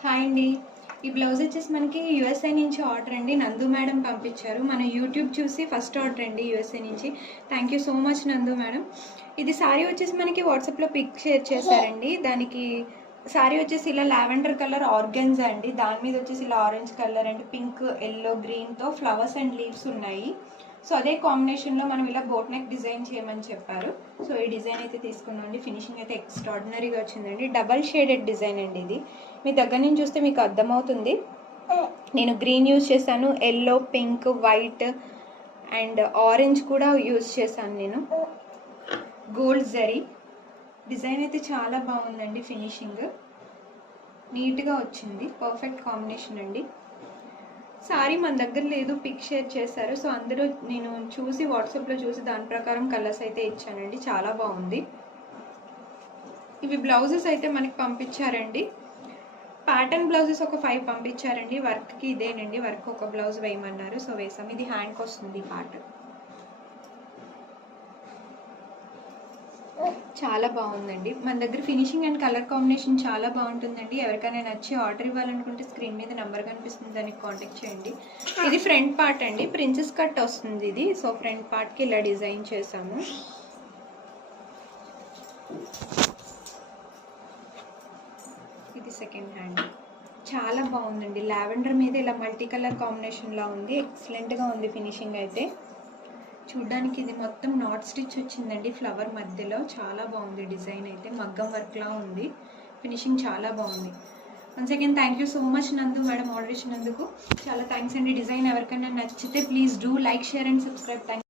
Hi అండి. ఈ blouse వచ్చేసి మనకి యూఎస్ఏ నుంచి ఆర్డర్ అండి. నందు మేడం పంపించారు. మన యూట్యూబ్ చూసి ఫస్ట్ ఆర్డర్ అండి యూఎస్ఏ నుంచి. థ్యాంక్ యూ సో మచ్ నందు మేడం. ఇది సారీ వచ్చేసి మనకి వాట్సాప్లో పిక్ షేర్ చేశారండి. దానికి సారీ వచ్చేసి ఇలా లావెండర్ కలర్ ఆర్గెన్జా అండి. దాని మీద వచ్చేసి ఇలా orange colour and pink, yellow, గ్రీన్తో ఫ్లవర్స్ అండ్ లీవ్స్ ఉన్నాయి. సో అదే కాంబినేషన్లో మనం ఇలా బోట్ నెక్ డిజైన్ చేయమని చెప్పారు. సో ఈ డిజైన్ అయితే తీసుకున్నాండి. ఫినిషింగ్ అయితే ఎక్స్ట్రాడినరీగా వచ్చిందండి. డబల్ షేడెడ్ డిజైన్ అండి ఇది. మీ దగ్గర నుంచి చూస్తే మీకు అర్థమవుతుంది. నేను గ్రీన్ యూజ్ చేశాను, yellow, pink, white and orange కూడా యూజ్ చేశాను నేను. గోల్డ్ జరీ డిజైన్ అయితే చాలా బాగుందండి. ఫినిషింగ్ నీట్గా వచ్చింది. పర్ఫెక్ట్ కాంబినేషన్ అండి. సారీ మన దగ్గర లేదు, పిక్ షేర్ చేశారు. సో అందరూ నేను చూసి వాట్సాప్లో చూసి దాని ప్రకారం కలర్స్ అయితే ఇచ్చానండి. చాలా బాగుంది. ఇవి బ్లౌజెస్ అయితే మనకి పంపించారండి. ప్యాటర్న్ బ్లౌజెస్ ఒక 5 పంపించారండి. వర్క్కి ఇదేనండి. వర్క్ ఒక బ్లౌజ్ వేయమన్నారు. సో వేసాం. ఇది హ్యాండ్కి వస్తుంది పార్ట్. చాలా బాగుందండి. మన దగ్గర ఫినిషింగ్ అండ్ కలర్ కాంబినేషన్ చాలా బాగుంటుందండి. ఎవరికైనా నచ్చి ఆర్డర్ ఇవ్వాలనుకుంటే స్క్రీన్ మీద నెంబర్ కనిపిస్తుంది, దానికి కాంటాక్ట్ చేయండి. ఇది ఫ్రంట్ పార్ట్ అండి. ప్రిన్సెస్ కట్ వస్తుంది ఇది. సో ఫ్రంట్ పార్ట్కి ఇలా డిజైన్ చేసాము. ఇది సెకండ్ హ్యాండ్. చాలా బాగుందండి. లావెండర్ మీద ఇలా మల్టీ కలర్ కాంబినేషన్లా ఉంది. ఎక్సలెంట్గా ఉంది ఫినిషింగ్ అయితే. చూడ్డానికి ఇది మొత్తం నాట్ స్టిచ్ వచ్చిందండి ఫ్లవర్ మధ్యలో. చాలా బాగుంది డిజైన్ అయితే. మగ్గం వర్క్లా ఉంది. ఫినిషింగ్ చాలా బాగుంది. Once again thank you so much నందు మేడం ఆర్డర్ ఇచ్చినందుకు. చాలా థ్యాంక్స్ అండి. డిజైన్ ఎవరికైనా నచ్చితే please do like, share and subscribe. Thank